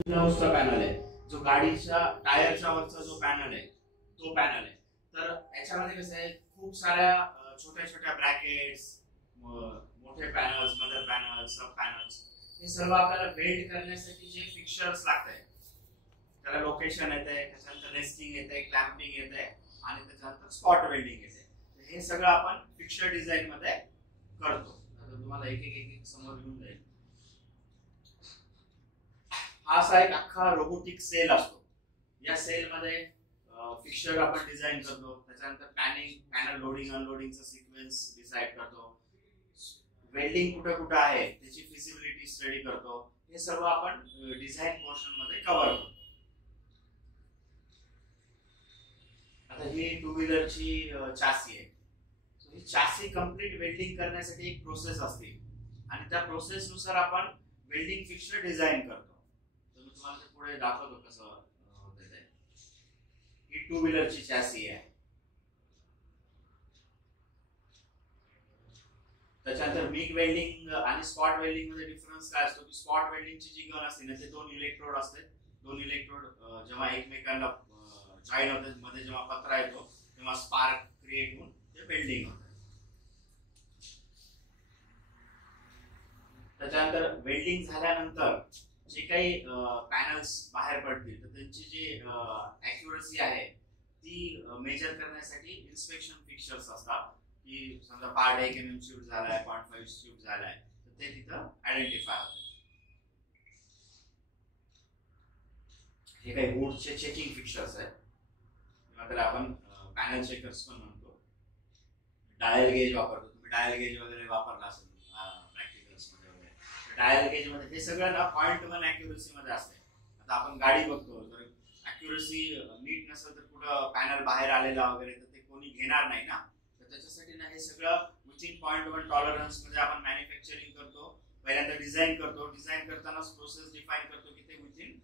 हाऊसचा पॅनल आहे, जो गाडीच्या टायरच्या वरचा जो पॅनल आहे तो पॅनल आहे. तर याच्यामध्ये कसं आहे, खूप साऱ्या छोट्या छोट्या ब्रॅकेट्स, मोठे पॅनल्स, मदर पॅनल, सब पॅनल्स, हे सर्व आपल्याला वेल्ड करण्यासाठी जे फिक्चर्स लागतात त्याला लोकेशन येते, त्याच्यानंतर नेस्टिंग येते, क्लॅम्पिंग येते आणि त्याच्यानंतर स्पॉट वेल्डिंग येते. हे सगळं आपण फिक्चर डिझाईन मध्ये करतो. आता तुम्हाला एक एक एक समोर घेऊन जाईल. हा असा एक अख्खा रोबोटिक सेल असतो. या सेल मध्ये फिक्चर आपण डिझाईन करतो, त्याच्यानंतर पॅनल लोडिंग अनलोडिंगचा सिक्वेन्स डिसाइड करतो, वेल्डिंग कुठे कुठे आहे त्याची फिजिबिलिटी स्टडी करतो. हे सर्व आपण डिझाईन पोर्शन मध्ये कव्हर करतो. आता ही टू व्हीलरची चासी आहे. ही चासी कंप्लीट वेल्डिंग करण्यासाठी एक प्रोसेस असते आणि त्या प्रोसेस नुसार आपण वेल्डिंग फिक्चर डिझाईन करतो. तर मी तुम्हाला ते पुढे दाखवतो कसं होतं ते. ही टू व्हीलरची चासी आहे. त्याच्यानंतर मिग वेल्डिंग आणि स्पॉट वेल्डिंग मध्ये डिफरन्स काय असतो की स्पॉट वेल्डिंगची जी गन असते ना, ते दोन इलेक्ट्रोड असते. दोन इलेक्ट्रोड जेव्हा एकमेकांना जॉईन होते, मध्ये जेव्हा पत्रा येतो तेव्हा स्पार्क क्रिएट होऊन ते वेल्डिंग होतं. त्याच्यानंतर वेल्डिंग झाल्यानंतर जे काही पॅनल्स बाहेर पडतील तर त्यांची जी ॲक्युरसी आहे ती मेजर करण्यासाठी इन्स्पेक्शन फिक्चर्स असतात. की समजा पार्ट 1 mm शिफ्ट झालाय, 0.5 शिफ्ट झालाय, तर ते तिथं आयडेंटिफाय होतं. हे काही वूडचे चेकिंग फिक्चर्स आहेत किंवा त्याला आपण पॅनल चेकर्स पण म्हणतो. डायल गेज वापरतो. तुम्ही डायल गेज वगैरे वापरला असेल प्रॅक्टिकल्स मध्ये वगैरे. डायल गेज मध्ये हे सगळं ना 0.1 ॲक्युरसी मध्ये असते. आता आपण गाडी बघतो, जर ॲक्युरसी नीट नसेल तर कुठं पॅनल बाहेर आलेला वगैरे तर ते कोणी घेणार नाही ना. तर त्याच्यासाठी ना हे सगळं विथिन 0.1 टॉलरन्स मध्ये आपण मॅन्युफॅक्चरिंग करतो. पहिल्यांदा डिझाईन करतो. डिझाईन करतानाच प्रोसेस डिफाईन करतो की ते विथिन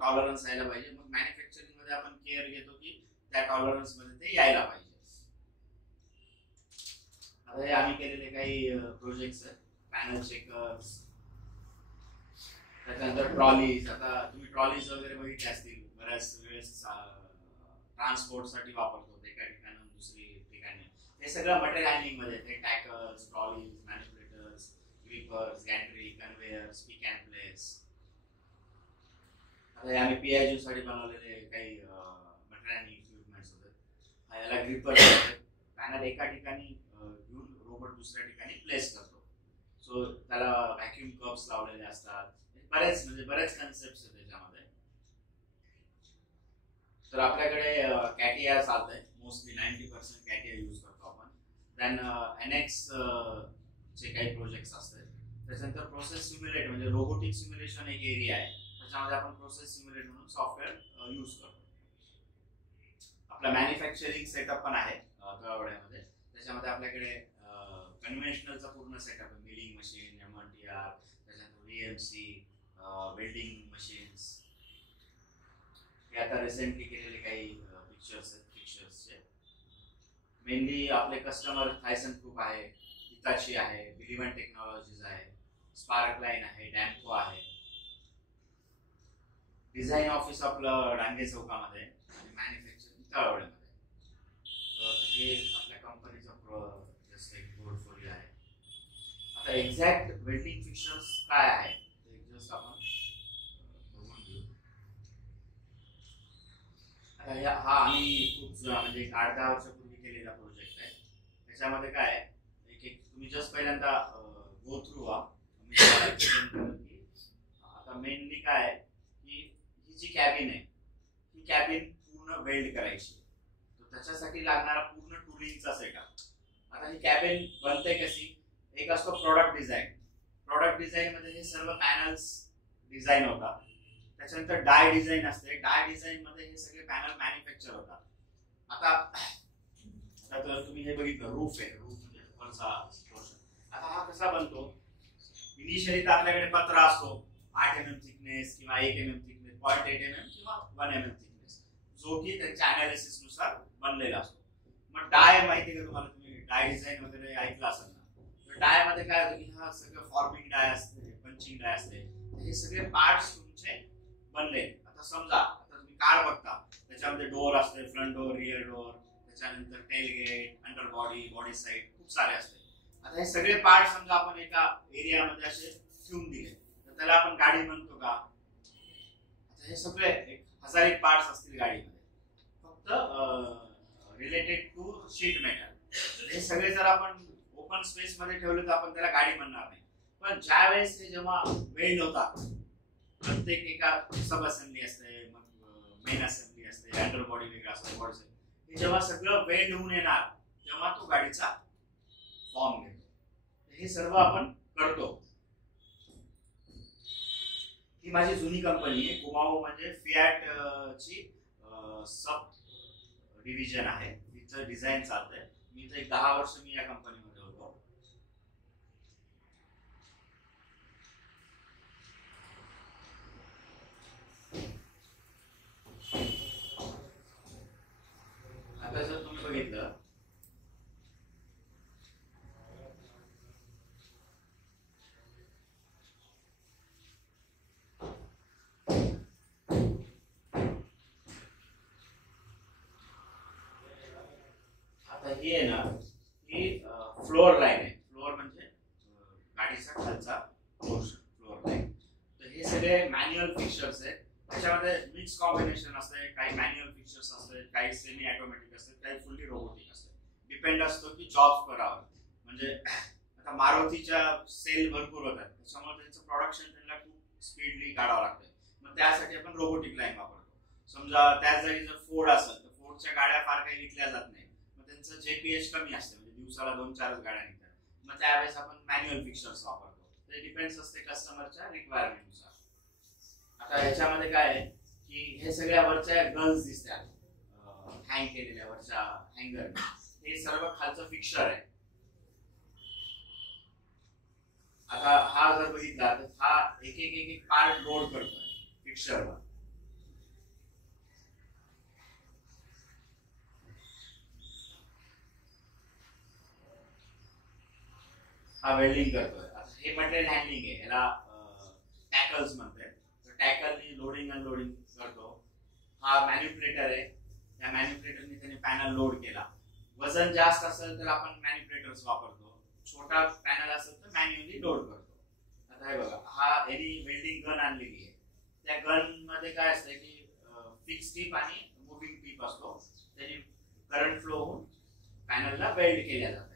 टॉलरन्स यायला पाहिजे. मग मॅन्युफॅक्चरिंग मध्ये आपण केअर घेतो की त्या टॉलरन्स मध्ये ते यायला पाहिजे. आता हे आम्ही केलेले काही प्रोजेक्ट्स आहेत. पॅनल चेकर्स, त्याच्यानंतर ट्रॉलीज. आता तुम्ही ट्रॉलीज वगैरे बघितले असतील, बऱ्याच वेळेस ट्रान्सपोर्ट साठी वापरतो एका ठिकाणी दुसरी ठिकाणी. हे सगळं मटेरियल हँडलिंग मध्ये येते. Tackers, trolleys, manipulators, grippers, gantry, conveyors, pick and place. आता हे आम्ही पीआयजी साठी बनवलेले काही मटेरियल इक्विपमेंट्स होते. याला ग्रिपर पॅनल एका ठिकाणी घेऊन रोबोट दुसऱ्या ठिकाणी प्लेस करतो. सो त्याला व्हॅक्यूम कप्स लावलेले असतात. बरेच कन्सेप्ट आहेत त्याच्यामध्ये. तर आपल्याकडे कॅटिया चालतंय. मोस्टली 90% कॅटिया यूज करतो आपण. देन एनएक्स चे काही प्रोजेक्ट्स असतात. त्याच्यानंतर प्रोसेस सिम्युलेट म्हणजे रोबोटिक सिम्युलेशन एक एरिया आहे. त्याच्यामध्ये आपण प्रोसेस सिम्युलेट म्हणून सॉफ्टवेअर यूज करतो. आपला मॅन्युफॅक्चरिंग सेटअप पण आहे तळवड्यामध्ये. त्याच्यामध्ये आपल्याकडे कन्व्हेन्शनलचा पूर्ण सेटअप आहे. मिलिंग मशीन, एमआरटीआर, त्याच्यानंतर व्हीएमसी, वेल्डिंग मशीन्स. हे आता रिसेंटली केलेले काही पिक्चर्सचे. मेनली आपले कस्टमर थायसन ग्रुप आहे, हिताची आहे, बिलिव्हन टेक्नॉलॉजीज आहे, स्पार्क लाईन आहे, डॅम्को आहे. डिझाईन ऑफिस आपलं डांगे चौकामध्ये आणि मॅन्युफॅक्चरिंग तळवड्यामध्ये. हे आपल्या कंपनीचं जस्ट एक पोर्टफोलिओ आहे. आता एक्झॅक्ट वेल्डिंग फिक्चर्स काय आहे ते जस्ट आपण बघून घेऊ. आता हा आम्ही खूप म्हणजे 8-10 वर्षापूर्वी केलेला प्रोजेक्ट आहे. त्याच्यामध्ये काय एक तुम्ही जस्ट पहिल्यांदा गो थ्रू आता मेनली काय की ही जी कॅबिन आहे ही कॅबिन पूर्ण वेल्ड करायची. तर त्याच्यासाठी लागणारा पूर्ण टुलिंगचा सेटअप. आता ही कॅबिन बनते कशी, एक असतो प्रोडक्ट डिझाईन. प्रोडक्ट डिझाईन मध्ये हे सर्व पॅनल्स डिझाईन होतात. त्याच्यानंतर डाय डिझाईन असते. डाय डिझाईन मध्ये हे सगळे पॅनल मॅन्युफॅक्चर होतात. आता तुम्ही हे बघितलं रूफ आहे. रूफ म्हणजे वरचा पोर्शन. आता हा कसा बनतो, इनिशियली तर आपल्याकडे पत्रा असतो 8 mm थिकनेस किंवा 1 mm थिकनेस, 0.8 mm किंवा 1 mm थिकनेस, जो की त्यांच्या अनालिसिस नुसार बनलेला असतो. मग डाय माहिती का तुम्हाला, तुम्ही डाय डिझाईन वगैरे ऐकलं असेल ना. तर डाय मध्ये काय होतं की हा सगळं फॉर्मिंग डाय असते, पंचिंग डाय असते. हे सगळे पार्ट्स तुमचे डोअर असते, फ्रंट डोअर, रिअर डोअर, त्याच्यानंतर tailgate, under body, body side, खूप सारे असते. आता हे सगळे पार्ट समजा आपण एका एरियामध्ये असे ठेवून दिले तर त्याला आपण गाडी म्हणतो का? आता हे सगळे 1001 पार्ट्स असतील गाडीमध्ये, फक्त रिलेटेड टू शीट मेटल. हे सगळे जर आपण ओपन स्पेस मध्ये ठेवले तर आपण त्याला गाडी म्हणणार नाही. पण ज्या वेळेस हे जेव्हा वेल्ड होतात, प्रत्येक एका सब असेंब्ली असते, मग मेन असेंब्ली असते, अंडर बॉडी वेगळा असतो, बॉडी साईड, हे जेव्हा सगळं वेल्ड होऊन येणार तेव्हा तो गाडीचा फॉर्म घेतो. हे सर्व आपण करतो. ही माझी जुनी कंपनी आहे. कुमाओ म्हणजे फियाट ची सब डिव्हिजन आहे. तिचं डिझाईन चालतंय. मी तर 10 वर्ष मी या कंपनीमध्ये होतो. आता जर तुम्ही बघितलं ही आहे ना, ही फ्लोअर लाईन आहे. फ्लोअर म्हणजे गाडीचा खालचा पोर्शन, फ्लोअर लाईन. तर हे सगळे मॅन्युअल फिक्चर्स आहेत. त्याच्यामध्ये मिक्स कॉम्बिनेशन असते. काही मॅन्युअल फिक्चर्स असतात, काही सेमी ऑटोमॅटिक असतात, काही फुल्ली रोबोटिक असतात. डिपेंड असतो की जॉब करावं. म्हणजे आता मारुतीच्या सेल भरपूर होतात, त्याच्यामुळे त्यांचं प्रोडक्शन त्यांना खूप स्पीडली काढावं लागतं. मग त्यासाठी आपण रोबोटिक लाईन वापरतो. समजा त्याच जागी जर फोर्ड असेल तर फोर्डच्या गाड्या फार काही विकल्या जात नाही. त्यांचं जेपीएच कमी असते, म्हणजे दिवसाला 2-4 गाड्या निघतात. मग त्यावेळेस आपण मॅन्युअल फिक्चर्स वापरतो. ते डिपेंड्स असते कस्टमरच्या रिक्वायरमेंटनुसार. आता ह्याच्यामध्ये काय आहे की हे सगळ्या वरच्या गन्स दिसतात हँग केलेल्या वरच्या हँगर, हे सर्व खालचं फिक्चर आहे. आता हा जर बघितला तर हा एक एक पार्ट लोड करतोय फिक्चरवर. हा वेल्डिंग करतोय. हे मटेरियल हँडलिंग आहे, याला टॅकल्स म्हणतात. टॅकलनी लोडिंग अनलोडिंग करतो. हा मॅन्युप्युलेटर आहे. त्या मॅन्युप्युलेटरने त्याने पॅनल लोड केला. वजन जास्त असेल तर आपण मॅन्युप्युलेटर्स वापरतो. छोटा पॅनल असेल तर मॅन्युअली लोड करतो. आता हे बघा, हा यांनी वेल्डिंग गन आणलेली आहे. त्या गन मध्ये काय असतं की फिक्स टीप आणि मुव्हिंग टीप असतो. त्याने करंट फ्लो होऊन पॅनलला वेल्ड केल्या जातं.